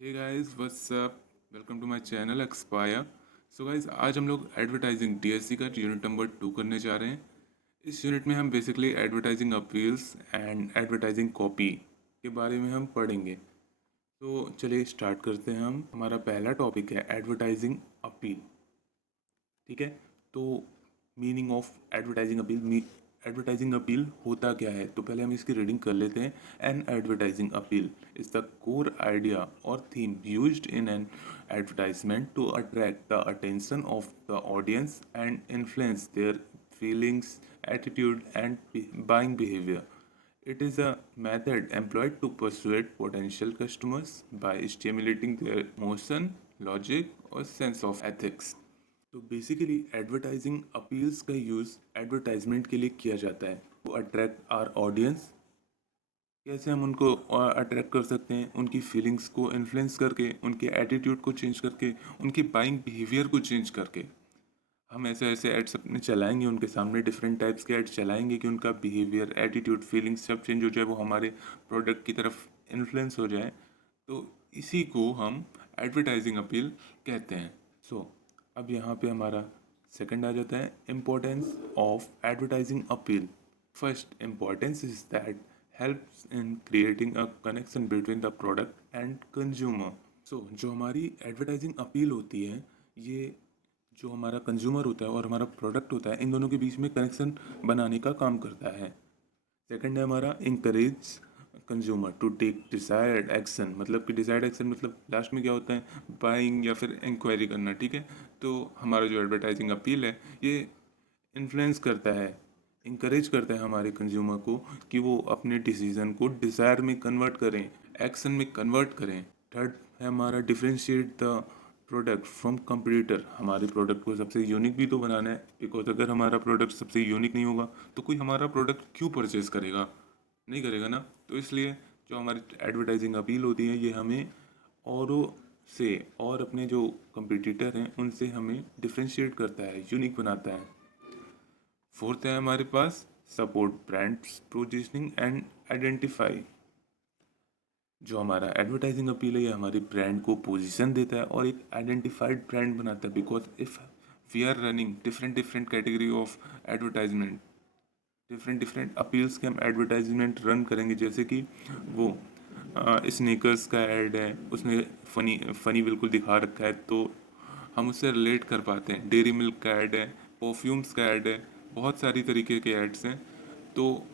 Hey guys what's up. Welcome to my channel expire. So guys, आज हम लोग advertising DSC का unit number 2 करने जा रहे हैं। इस यूनिट में हम basically advertising appeals and advertising copy के बारे में हम पढ़ेंगे। तो चलिए स्टार्ट करते हैं। हम हमारा पहला टॉपिक है एडवर्टाइजिंग अपील। ठीक है। तो meaning of advertising appeal, advertising appeal होता क्या है, तो पहले हम इसकी रीडिंग कर लेते हैं। An advertising appeal is the core idea और theme used in an advertisement to attract the attention of the audience and influence their feelings, attitude, and buying behavior. It is a method employed to persuade potential customers by stimulating their emotion, logic, or sense of ethics. तो basically advertising appeals का use advertisement के लिए किया जाता है to attract our audience. कैसे हम उनको अट्रैक्ट कर सकते हैं, उनकी फीलिंग्स को इन्फ्लुएंस करके, उनके एटीट्यूड को चेंज करके, उनकी बाइंग बिहेवियर को चेंज करके। हम ऐसे ऐसे एड्स अपने चलाएंगे, उनके सामने डिफरेंट टाइप्स के एड्स चलाएंगे कि उनका बिहेवियर, एटीट्यूड, फीलिंग्स सब चेंज हो जाए, वो हमारे प्रोडक्ट की तरफ इन्फ्लुएंस हो जाए। तो इसी को हम एडवर्टाइजिंग अपील कहते हैं। सो अब यहाँ पे हमारा सेकंड आ जाता है importance of advertising appeal. First importance is that helps in creating a connection between the product and consumer. So जो हमारी एडवर्टाइजिंग अपील होती है, ये जो हमारा कंज्यूमर होता है और हमारा प्रोडक्ट होता है, इन दोनों के बीच में कनेक्शन बनाने का काम करता है। सेकंड है हमारा encourage consumer to take desired action. मतलब कि डिजायर्ड एक्शन मतलब लास्ट में क्या होता है, बाइंग या फिर इंक्वायरी करना। ठीक है। तो हमारा जो एडवर्टाइजिंग अपील है, ये इन्फ्लुएंस करता है, इंकरेज करता है हमारे कंज्यूमर को कि वो अपने डिसीजन को डिज़ायर में कन्वर्ट करें, एक्शन में कन्वर्ट करें। थर्ड है हमारा differentiate the product from competitor. हमारे प्रोडक्ट को सबसे यूनिक भी तो बनाना है, बिकॉज अगर हमारा प्रोडक्ट सबसे यूनिक नहीं होगा तो कोई हमारा प्रोडक्ट क्यों परचेज करेगा, नहीं करेगा ना। तो इसलिए जो हमारी एडवर्टाइजिंग अपील होती है, ये हमें औरों से और अपने जो कंपटीटर हैं उनसे हमें डिफ्रेंशिएट करता है, यूनिक बनाता है। फोर्थ है हमारे पास support brands positioning and identify. जो हमारा एडवर्टाइजिंग अपील है, ये हमारी ब्रांड को पोजीशन देता है और एक आइडेंटिफाइड ब्रांड बनाता है। Because if we are running different different category of advertisement, different different appeals के हम एडवर्टाइजमेंट रन करेंगे, जैसे कि वो स्नीकर्स का ऐड है, उसने फ़नी फ़नी बिल्कुल दिखा रखा है, तो हम उससे रिलेट कर पाते हैं। डेयरी मिल्क का ऐड है, परफ्यूम्स का ऐड है, बहुत सारी तरीके के ऐड्स हैं। तो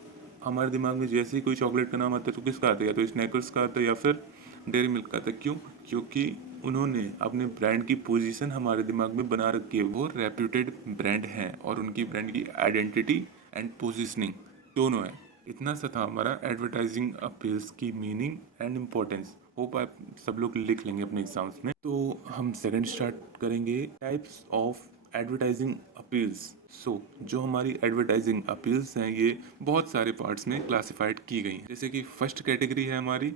हमारे दिमाग में जैसे ही कोई चॉकलेट का नाम आता है तो किसका आता है, या तो स्नैकर्स का आता है या फिर डेयरी मिल्क का आता है। क्यों? क्योंकि उन्होंने अपने ब्रांड की पोजीशन हमारे दिमाग में बना रखी है, वो रेप्यूटेड ब्रांड है और उनकी ब्रांड की आइडेंटिटी एंड पोजीशनिंग दोनों है। इतना सा था हमारा एडवर्टाइजिंग अपील्स की मीनिंग एंड इम्पोर्टेंस। होप आप सब लोग लिख लेंगे अपने एग्जाम्स में। तो हम सेकंड स्टार्ट करेंगे, टाइप्स ऑफ एडवर्टाइजिंग अपील्स। सो जो हमारी एडवर्टाइजिंग अपील्स हैं, ये बहुत सारे पार्ट्स में क्लासिफाइड की गई हैं। जैसे कि फर्स्ट कैटेगरी है हमारी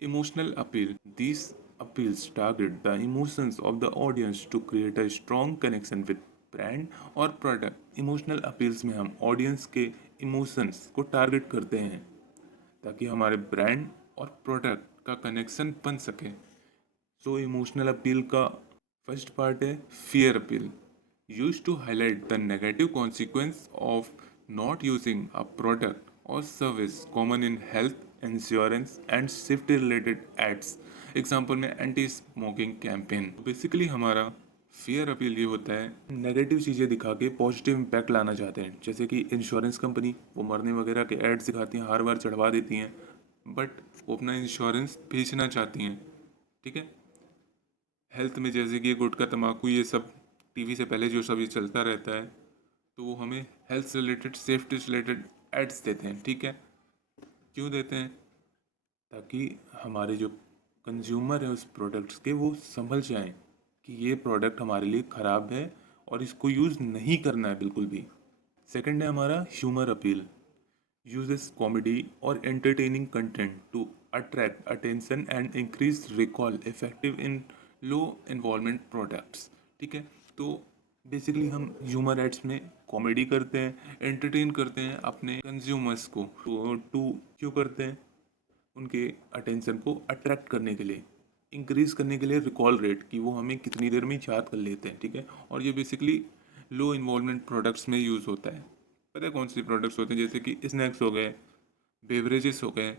emotional appeal. This appeals target the emotions of the audience to create a strong connection with brand और प्रोडक्ट। इमोशनल अपील्स में हम ऑडियंस के इमोशंस को टारगेट करते हैं ताकि हमारे ब्रांड और प्रोडक्ट का कनेक्शन बन सके। सो इमोशनल अपील का फर्स्ट पार्ट है fear appeal, use to highlight the negative consequence of not using a product और service common in health insurance and safety related ads. Example में anti smoking campaign. Basically हमारा fear appeal ये होता है, negative चीज़ें दिखा के पॉजिटिव इम्पैक्ट लाना चाहते हैं। जैसे कि इंश्योरेंस कंपनी वो मरने वगैरह के एड्स दिखाती हैं, हर बार चढ़वा देती हैं, बट वो अपना इंश्योरेंस बेचना चाहती हैं। ठीक है। हेल्थ में जैसे कि गुटखा, तम्बाकू, ये सब टीवी से पहले जो सब ये चलता रहता है, तो वो हमें हेल्थ से रिलेटेड, सेफ्टी से रिलेटेड एड्स देते हैं। ठीक है। क्यों देते हैं? ताकि हमारे जो कंज्यूमर है उस प्रोडक्ट्स के, वो समझ जाएं कि ये प्रोडक्ट हमारे लिए ख़राब है और इसको यूज़ नहीं करना है बिल्कुल भी। सेकंड है हमारा humour appeal, uses comedy or entertaining content to attract attention and increase recall, effective in low involvement products। ठीक है। तो बेसिकली हम ह्यूमर एड्स में कॉमेडी करते हैं, एंटरटेन करते हैं अपने कंज्यूमर्स को। तो टू क्यों करते हैं? उनके अटेंशन को अट्रैक्ट करने के लिए। इंक्रीज़ करने के लिए रिकॉल रेट कि वो हमें कितनी देर में याद कर लेते हैं, ठीक है। और ये बेसिकली लो इन्वॉल्वमेंट प्रोडक्ट्स में यूज़ होता है। पता है कौन से प्रोडक्ट्स होते हैं, जैसे कि स्नैक्स हो गए, बेवरेजेस हो गए,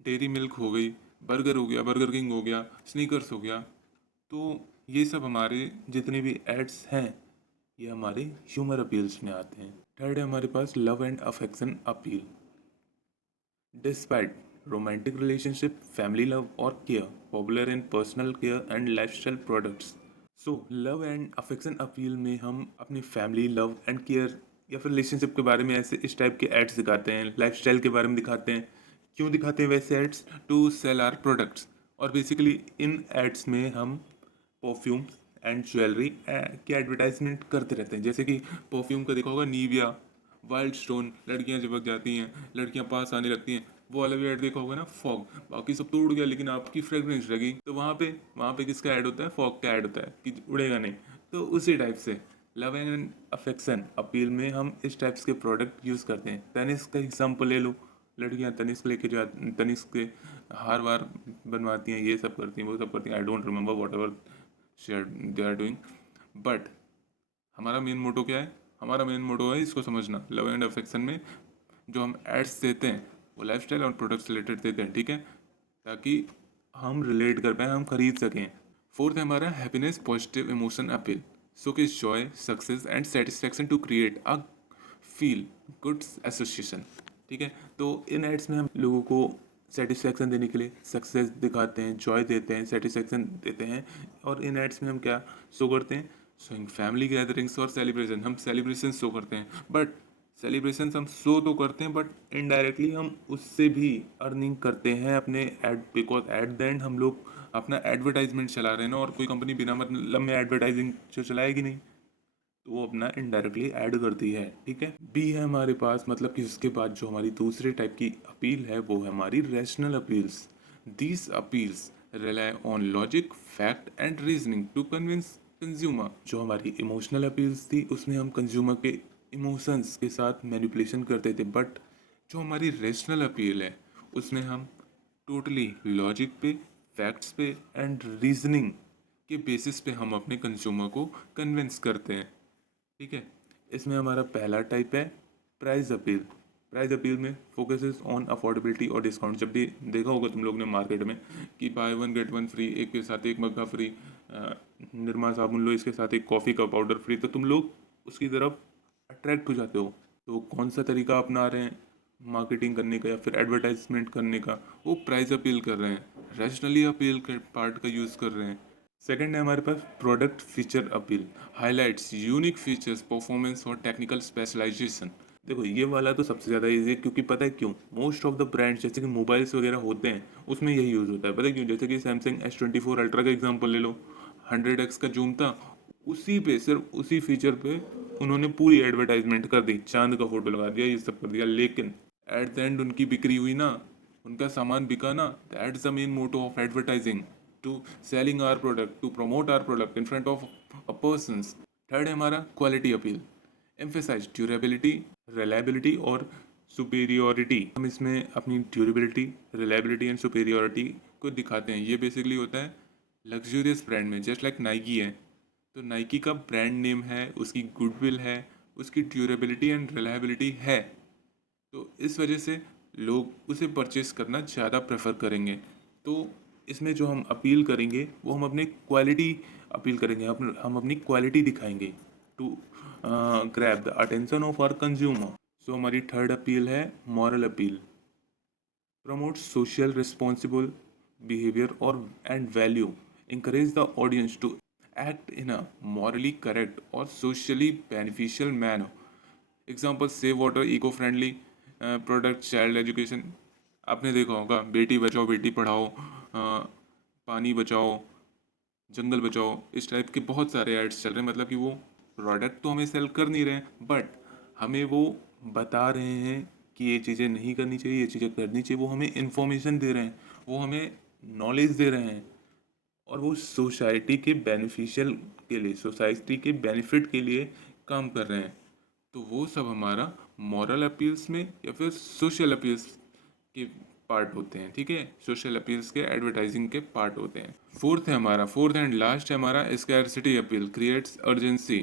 डेयरी मिल्क हो गई, बर्गर हो गया, बर्गर किंग हो गया, स्नीकर्स हो गया। तो ये सब हमारे जितने भी एड्स हैं ये हमारे ह्यूमर अपील्स में आते हैं। थर्ड है हमारे पास love and affection appeal. Despite romantic relationship, family love और care, popular in personal care and lifestyle products. So love and affection appeal में हम अपनी फैमिली लव एंड केयर या फिर रिलेशनशिप के बारे में ऐसे इस टाइप के एड्स दिखाते हैं, लाइफस्टाइल के बारे में दिखाते हैं। क्यों दिखाते हैं वैसे ads? To sell our products. और बेसिकली इन एड्स में हम परफ्यूम्स एंड ज्वेलरी की एडवर्टाइजमेंट करते रहते हैं। जैसे कि परफ्यूम का देखा होगा, नीविया, वाइल्ड स्टोन, लड़कियां चिपक जाती हैं, लड़कियां पास आने लगती हैं, वो वाला भी ऐड देखा होगा ना, फॉग। बाकी सब तो उड़ गया लेकिन आपकी फ्रेग्रेंस लगी, तो वहाँ पे किसका ऐड होता है? फॉग का ऐड होता है कि उड़ेगा नहीं। तो उसी टाइप से लव एंड अफेक्शन अपील में हम इस टाइप्स के प्रोडक्ट यूज़ करते हैं। तनिष्क का एग्जाम्पल ले लो, लड़कियां तनिष्क लेके जा, तनिष्क के हार वार बनवाती हैं, ये सब करती हैं, वो सब करती हैं। I don't remember whatever they are doing. But हमारा मेन मोटो क्या है? हमारा मेन मोटो है, इसको समझना, लव एंड अफेक्शन में जो हम एड्स देते हैं वो लाइफस्टाइल और प्रोडक्ट्स रिलेटेड देते हैं, ठीक है, ताकि हम रिलेट कर पाए, हम खरीद सकें। फोर्थ है हमारा happiness positive emotion appeal. So कि joy, success and satisfaction to create a feel good association, ठीक है। तो इन एड्स में हम लोगों को सेटिस्फैक्शन देने के लिए सक्सेस दिखाते हैं, जॉय देते हैं, सेटिस्फैक्शन देते हैं। और इन एड्स में हम क्या शो करते हैं? शोइंग फैमिली गैदरिंग्स और सेलिब्रेशन, हम सेलिब्रेशन शो करते हैं। बट सेलिब्रेशन हम शो तो करते हैं, बट इनडायरेक्टली हम उससे भी अर्निंग करते हैं अपने ad, because at the end हम लोग अपना एडवर्टाइजमेंट चला रहे हैं ना, और कोई कंपनी बिना मतलब में एडवर्टाइजिंग जो चलाएगी नहीं, तो वो अपना इनडायरेक्टली ऐड करती है, ठीक है। बी है हमारे पास, मतलब कि उसके बाद जो हमारी दूसरे टाइप की अपील है वो है हमारी rational appeals. These appeals rely on logic, fact and reasoning to convince consumer. जो हमारी इमोशनल अपील्स थी उसमें हम कंज्यूमर के इमोशंस के साथ मैनिपुलेशन करते थे, बट जो हमारी रैशनल अपील है उसमें हम टोटली लॉजिक पे, फैक्ट्स पे एंड रीजनिंग के बेसिस पे हम अपने कंज्यूमर को कन्विंस करते हैं, ठीक है। इसमें हमारा पहला टाइप है प्राइस अपील। प्राइस अपील में फोकसेस ऑन अफोर्डेबिलिटी और डिस्काउंट। जब भी देखा होगा तुम लोग ने मार्केट में कि by one get one free, एक के साथ एक मग्गा फ्री, निरमा साबुन लो इसके साथ एक कॉफ़ी का पाउडर फ्री, तो तुम लोग उसकी तरफ अट्रैक्ट हो जाते हो। तो कौन सा तरीका अपना रहे हैं मार्केटिंग करने का या फिर एडवर्टाइजमेंट करने का? वो प्राइस अपील कर रहे हैं, रैशनली अपील के पार्ट का यूज़ कर रहे हैं। सेकंड है हमारे पास product feature appeal. Highlights unique features, performance और टेक्निकल स्पेशलाइजेशन। देखो ये वाला तो सबसे ज़्यादा इजी है, क्योंकि पता है क्यों? मोस्ट ऑफ द ब्रांड्स जैसे कि मोबाइल्स वगैरह होते हैं उसमें यही यूज़ होता है। पता है क्यों? जैसे कि सैमसंग S24 अल्ट्रा का एग्जांपल ले लो, 100x का जूम था, उसी पे सिर्फ उसी फीचर पे उन्होंने पूरी एडवर्टाइजमेंट कर दी, चांद का फोटो लगा दिया, ये सब कर दिया, लेकिन एट द एंड उनकी बिक्री हुई ना, उनका सामान बिका ना। That's the main motto of advertising, to selling our product, to promote our product in front of a persons. Third है हमारा quality appeal. Emphasise durability, reliability और सुपेरियोरिटी। हम इसमें अपनी ड्यूरेबिलिटी, रिलायबिलिटी एंड सुपेरियोरिटी को दिखाते हैं। ये बेसिकली होता है लग्जूरियस ब्रांड में, जस्ट लाइक नाइकी है, तो नाइकी का ब्रांड नेम है, उसकी गुडविल है, उसकी ड्यूरेबिलिटी एंड रिलायबिलिटी है, तो इस वजह से लोग उसे परचेस करना ज़्यादा प्रेफर करेंगे। तो इसमें जो हम अपील करेंगे वो हम अपने क्वालिटी अपील करेंगे, हम अपनी क्वालिटी दिखाएंगे to grab the attention of our consumer. So हमारी थर्ड अपील है moral appeal. Promote social responsible behaviour और and value, encourage the audience to act in a morally correct or socially beneficial manner. Example save water, eco friendly product, child education. आपने देखा होगा बेटी बचाओ बेटी पढ़ाओ, पानी बचाओ, जंगल बचाओ, इस type के बहुत सारे एड्स चल रहे हैं। मतलब कि वो प्रोडक्ट तो हमें सेल कर नहीं रहे हैं, बट हमें वो बता रहे हैं कि ये चीज़ें नहीं करनी चाहिए, ये चीज़ें करनी चाहिए। वो हमें इन्फॉर्मेशन दे रहे हैं, वो हमें नॉलेज दे रहे हैं, और वो सोसाइटी के बेनिफिशियल के लिए, सोसाइटी के बेनिफिट के लिए काम कर रहे हैं। तो वो सब हमारा मॉरल अपील्स में या फिर सोशल अपील्स के पार्ट होते हैं, ठीक है, सोशल अपील्स के एडवर्टाइजिंग के पार्ट होते हैं। फोर्थ एंड लास्ट है हमारा scarcity appeal creates urgency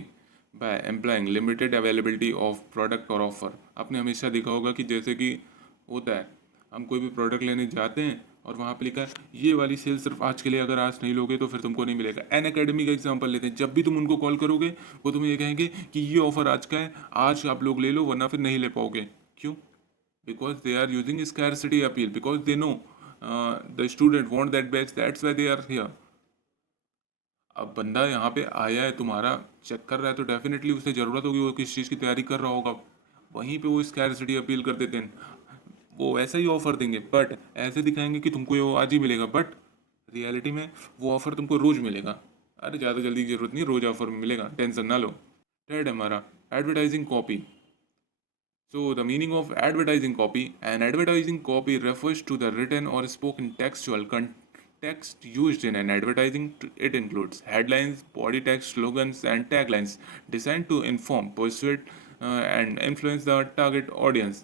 by employing limited availability of product और ऑफर। आपने हमेशा देखा होगा कि जैसे कि होता है, हम कोई भी प्रोडक्ट लेने जाते हैं और वहाँ पे लिखा है ये वाली सेल सिर्फ आज के लिए, अगर आज नहीं लोगे तो फिर तुमको नहीं मिलेगा। एन अकेडमी का एग्जांपल लेते हैं, जब भी तुम उनको कॉल करोगे वो तुम्हें ये कहेंगे कि ये ऑफर आज का है, आज आप लोग ले लो वरना फिर नहीं ले पाओगे। क्यों? Because they are using scarcity appeal, because they know the student want that batch, that's why they are here. अब बंदा यहाँ पे आया है, तुम्हारा चेक कर रहा है, तो डेफिनेटली उसे ज़रूरत होगी, वो किस चीज़ की तैयारी कर रहा होगा। वहीं पे वो स्कैरसिटी अपील कर देते हैं, वो ऐसा ही ऑफर देंगे बट ऐसे दिखाएंगे कि तुमको ये वो आज ही मिलेगा, बट रियलिटी में वो ऑफर तुमको रोज़ मिलेगा। अरे ज़्यादा जल्दी की ज़रूरत नहीं, रोज़ ऑफर मिलेगा, टेंशन ना लो। थर्ड हमारा advertising copy. So, the meaning of advertising copy: an advertising copy refers to the written or spoken textual context used in an advertising. It includes headlines, body text, slogans, and taglines designed to inform, persuade, and influence the target audience.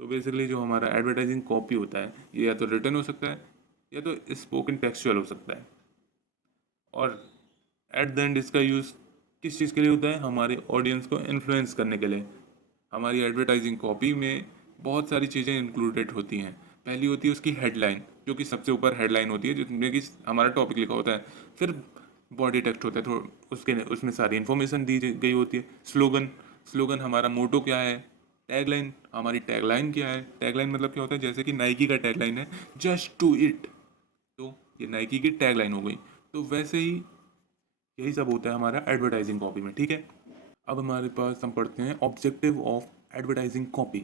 तो basically जो हमारा advertising copy होता है, ये या तो written हो सकता है या तो स्पोकन टेक्सचुअल हो सकता है, और एट द एंड इसका यूज़ किस चीज़ के लिए होता है? हमारे ऑडियंस को इन्फ्लुएंस करने के लिए। हमारी एडवर्टाइजिंग कॉपी में बहुत सारी चीज़ें इंक्लूडेड होती हैं। पहली होती है उसकी हेडलाइन, जो कि सबसे ऊपर हेडलाइन होती है जिसमें कि हमारा टॉपिक लिखा होता है। फिर बॉडी टेक्स्ट होता है, तो उसमें सारी इन्फॉर्मेशन दी गई होती है। स्लोगन हमारा मोटो क्या है। टैगलाइन हमारी टैगलाइन क्या है। टैगलाइन मतलब क्या होता है? जैसे कि नाइकी का टैगलाइन है जस्ट टू इट, तो ये नाइकी की टैगलाइन हो गई। तो वैसे ही यही सब होता है हमारा एडवर्टाइजिंग कॉपी में, ठीक है। अब हमारे पास हम पढ़ते हैं objective of advertising copy.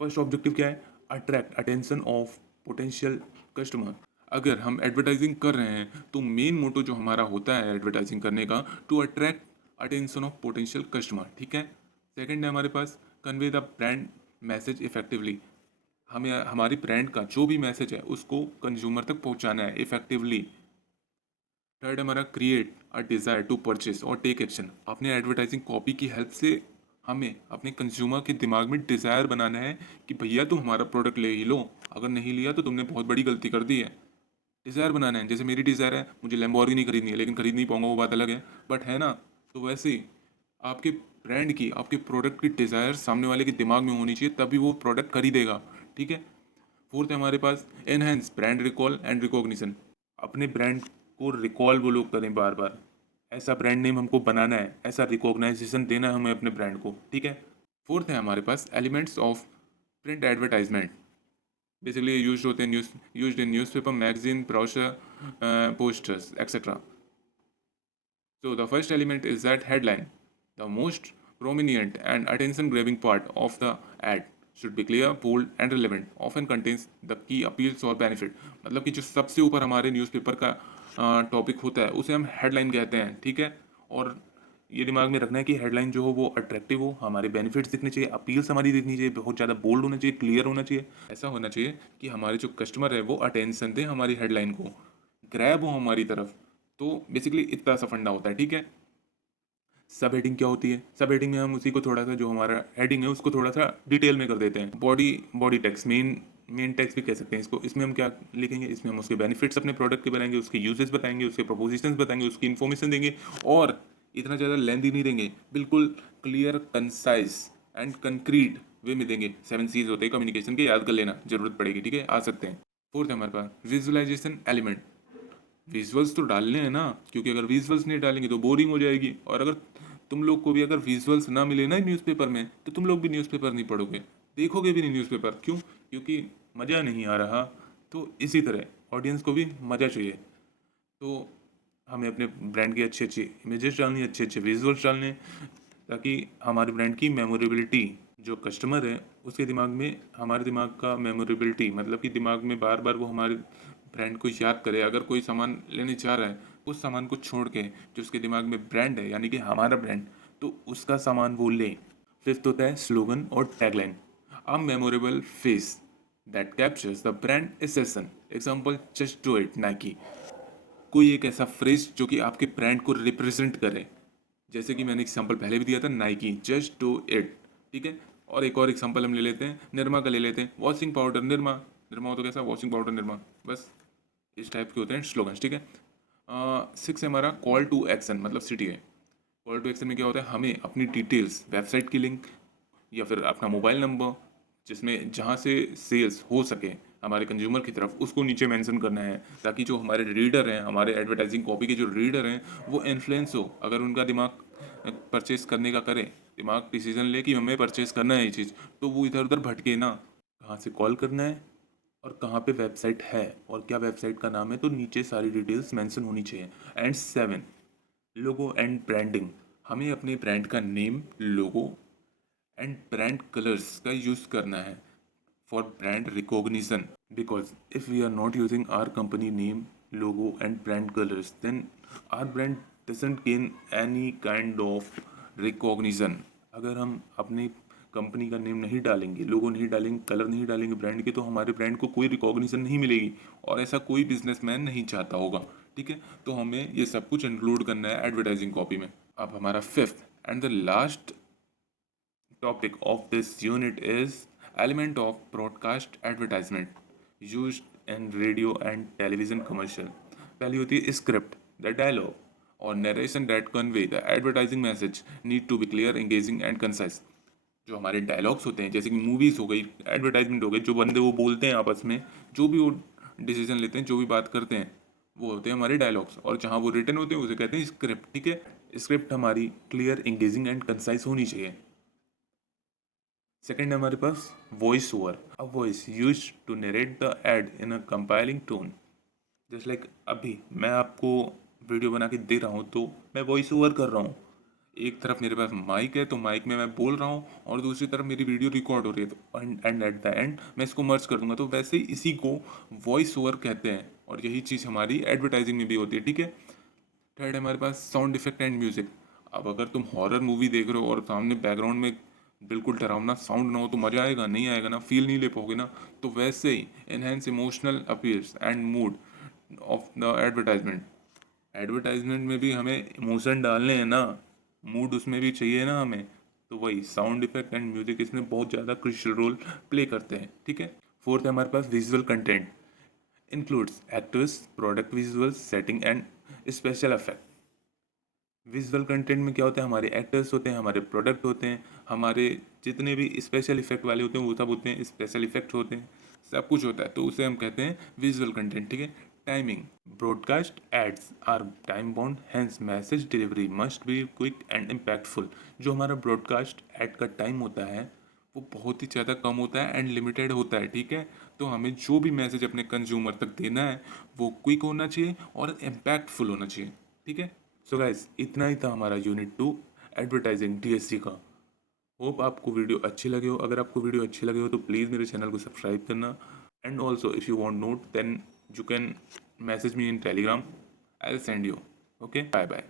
First objective क्या है? Attract attention of potential customer. अगर हम एडवर्टाइजिंग कर रहे हैं तो मेन मोटो जो हमारा होता है एडवर्टाइजिंग करने का, to attract attention of potential customer, ठीक है। सेकंड है हमारे पास convey the brand message effectively. हमें हमारी ब्रांड का जो भी मैसेज है उसको कंज्यूमर तक पहुंचाना है इफेक्टिवली। थर्ड हमारा create a desire to purchase और टेक एक्शन। अपने एडवर्टाइजिंग कॉपी की हेल्प से हमें अपने कंज्यूमर के दिमाग में डिज़ायर बनाना है कि भैया तुम हमारा प्रोडक्ट ले ही लो, अगर नहीं लिया तो तुमने बहुत बड़ी गलती कर दी है। डिज़ायर बनाना है, जैसे मेरी डिज़ायर है मुझे लैम्बोर्गिनी खरीदनी है, लेकिन खरीद नहीं पाऊंगा, वो बात अलग है, बट है ना। तो वैसे ही आपके ब्रांड की, आपके प्रोडक्ट की डिज़ायर सामने वाले के दिमाग में होनी चाहिए, तभी वो प्रोडक्ट खरीदेगा, ठीक है। फोर्थ है हमारे पास enhance brand recall and recognition. अपने ब्रांड को रिकॉल वो लोग करें बार बार, ऐसा ब्रांड नेम हमको बनाना है, ऐसा रिकॉग्नाइजेशन देना है हमें अपने ब्रांड को, ठीक है। फोर्थ है हमारे पास elements of print advertisement. Basically use होते हैं used in newspaper, magazine, brochure, posters etcetera. So the first element is that headline. The most prominent and attention-grabbing part of the ad should be clear, bold and relevant. Often contains the key appeals or benefit. मतलब कि जो सबसे ऊपर हमारे newspaper का topic होता है उसे हम हेडलाइन कहते हैं, ठीक है। और ये दिमाग में रखना है कि हेडलाइन जो हो वो अट्रैक्टिव हो, हमारे बेनिफिट्स दिखने चाहिए, अपील्स हमारी दिखनी चाहिए, बहुत ज़्यादा बोल्ड होना चाहिए, क्लियर होना चाहिए। ऐसा होना चाहिए कि हमारे जो कस्टमर है वो अटेंशन दें हमारी हेडलाइन को, ग्रैब हो हमारी तरफ। तो बेसिकली इतना सा फंडा होता है, ठीक है। सब हेडिंग क्या होती है? सब हेडिंग में हम उसी को थोड़ा सा, जो हमारा हेडिंग है उसको थोड़ा सा डिटेल में कर देते हैं। बॉडी टेक्स्ट, मेन टेक्स्ट भी कह सकते हैं इसको। इसमें हम क्या लिखेंगे? इसमें हम उसके बेनिफिट्स अपने प्रोडक्ट के बताएंगे, उसके यूजेस बताएंगे, उसके प्रोपोजिशंस बताएंगे, उसकी इन्फॉर्मेशन देंगे, और इतना ज़्यादा लेंथी नहीं देंगे, बिल्कुल क्लियर, कंसाइज एंड कंक्रीट वे में देंगे। 7 C's होते हैं कम्युनिकेशन के, याद कर लेना, जरूरत पड़ेगी, ठीक है, आ सकते हैं। फोर्थ हमारे पास विजुअलाइजेशन एलिमेंट। विजुअल्स तो डालने हैं ना, क्योंकि अगर विजुअल्स नहीं डालेंगे तो बोरिंग हो जाएगी, और अगर तुम लोग को भी अगर विजुअल्स ना मिले ना न्यूज़पेपर में, तो तुम लोग भी न्यूज़पेपर नहीं पढ़ोगे, देखोगे भी नहीं न्यूज़पेपर। क्यों? क्योंकि मज़ा नहीं आ रहा। तो इसी तरह ऑडियंस को भी मज़ा चाहिए, तो हमें अपने ब्रांड की अच्छी अच्छी इमेजेस डालनी, अच्छे अच्छे विजुअल्स डालने, ताकि हमारे ब्रांड की मेमोरेबिलिटी, जो कस्टमर है उसके दिमाग में, हमारे दिमाग का मेमोरेबिलिटी मतलब कि दिमाग में बार बार वो हमारे ब्रांड को याद करे। अगर कोई सामान लेने जा रहा है, उस सामान को छोड़ के जो उसके दिमाग में ब्रांड है, यानी कि हमारा ब्रांड, तो उसका सामान वो ले। फिफ्थ होता है स्लोगन और tagline. A memorable phrase that captures the brand essence. Example, just do it Nike. कोई एक ऐसा फ्रेज जो कि आपके ब्रांड को रिप्रेजेंट करे, जैसे कि मैंने एग्जांपल पहले भी दिया था, नाइकी, जस्ट डू इट, ठीक है। और एक और एग्जांपल हम ले लेते हैं, निरमा का ले लेते हैं, वॉशिंग पाउडर निरमा, निरमा हो तो कैसा, वॉशिंग पाउडर निरमा, बस इस टाइप के होते हैं स्लोगन्स, ठीक है। 6 है हमारा कॉल टू एक्शन, मतलब CTA। कॉल टू एक्शन में क्या होता है, हमें अपनी डिटेल्स, वेबसाइट की लिंक या फिर अपना मोबाइल नंबर, जिसमें जहाँ से सेल्स हो सके हमारे कंज्यूमर की तरफ, उसको नीचे मेंशन करना है, ताकि जो हमारे रीडर हैं, हमारे एडवर्टाइजिंग कॉपी के जो रीडर हैं, वो इन्फ्लुएंस हो। अगर उनका दिमाग परचेस करने का करे, दिमाग डिसीजन ले कि हमें परचेस करना है ये चीज़, तो वो इधर उधर भटके ना, कहाँ से कॉल करना है और कहाँ पे वेबसाइट है और क्या वेबसाइट का नाम है, तो नीचे सारी डिटेल्स मेंशन होनी चाहिए। And 7, logo and branding. हमें अपने ब्रांड का name, logo and brand colours का यूज़ करना है for brand recognition, because if we are not using our company name, logo and brand colors, then our brand doesn't gain any kind of recognition. अगर हम अपनी company का name नहीं डालेंगे, लोगो नहीं डालेंगे, कलर नहीं डालेंगे ब्रांड के, तो हमारे ब्रांड को कोई रिकॉग्निशन नहीं मिलेगी, और ऐसा कोई बिजनेसमैन नहीं चाहता होगा, ठीक है। तो हमें ये सब कुछ इंक्लूड करना है एडवर्टाइजिंग कॉपी में। अब हमारा 5th and the last topic of this unit is element of broadcast advertisement used in radio and television commercial। पहली होती है स्क्रिप्ट, द डायलॉग और narration that convey the advertising message need to be clear, engaging and concise. जो हमारे dialogues होते हैं, जैसे कि मूवीज हो गई, एडवर्टाइजमेंट हो गई, जो बंदे वो बोलते हैं आपस में, जो भी वो डिसीजन लेते हैं, जो भी बात करते हैं, वो होते हैं हमारे डायलॉग्स, और जहाँ वो रिटर्न होते हैं उसे कहते हैं स्क्रिप्ट, ठीक है। स्क्रिप्ट हमारी क्लियर, एंगेजिंग एंड कंसाइज होनी चाहिए। सेकेंड है हमारे पास voice over, a voice use to narrate the ad in a compelling tone. Just like अभी मैं आपको वीडियो बना के दे रहा हूँ, तो मैं वॉइस ओवर कर रहा हूँ। एक तरफ मेरे पास माइक है, तो माइक में मैं बोल रहा हूँ, और दूसरी तरफ मेरी वीडियो रिकॉर्ड हो रही है, तो एंड एट द एंड मैं इसको मर्ज कर दूंगा। तो वैसे ही इसी को वॉइस ओवर कहते हैं, और यही चीज़ हमारी एडवर्टाइजिंग में भी होती है, ठीक है। थर्ड है हमारे पास साउंड इफेक्ट एंड म्यूजिक। अब अगर तुम हॉरर मूवी देख रहे हो और सामने बैकग्राउंड में बिल्कुल डरावना साउंड ना हो, तो मजा आएगा नहीं, आएगा ना, फील नहीं ले पाओगे ना। तो वैसे ही enhance emotional appeals and mood of the advertisement. Advertisement में भी हमें इमोशन डालने हैं ना, मूड उसमें भी चाहिए ना हमें, तो वही साउंड इफेक्ट एंड म्यूजिक इसमें बहुत ज़्यादा क्रिशियल रोल प्ले करते हैं, ठीक है। फोर्थ है हमारे पास visual content, includes actors, product visuals, setting and special effect. Visual content में क्या होता है, हमारे एक्टर्स होते हैं, हमारे प्रोडक्ट होते हैं, हमारे जितने भी स्पेशल इफेक्ट वाले होते हैं वो सब होते हैं, स्पेशल इफेक्ट होते हैं, सब कुछ होता है, तो उसे हम कहते हैं विजुअल कंटेंट, ठीक है। Timing, broadcast ads are time bound, hence message delivery must be quick and impactful. जो हमारा ब्रॉडकास्ट एड का टाइम होता है वो बहुत ही ज़्यादा कम होता है एंड लिमिटेड होता है, ठीक है। तो हमें जो भी मैसेज अपने कंज्यूमर तक देना है वो क्विक होना चाहिए और इम्पैक्टफुल होना चाहिए, ठीक है। सो गाइस, इतना ही था हमारा यूनिट 2 एडवर्टाइजिंग DSC का। होप आपको वीडियो अच्छी लगे हो। अगर आपको वीडियो अच्छी लगे हो तो प्लीज़ मेरे चैनल को सब्सक्राइब करना, and also if you want note then you can message me in Telegram, I will send you. Okay, bye bye.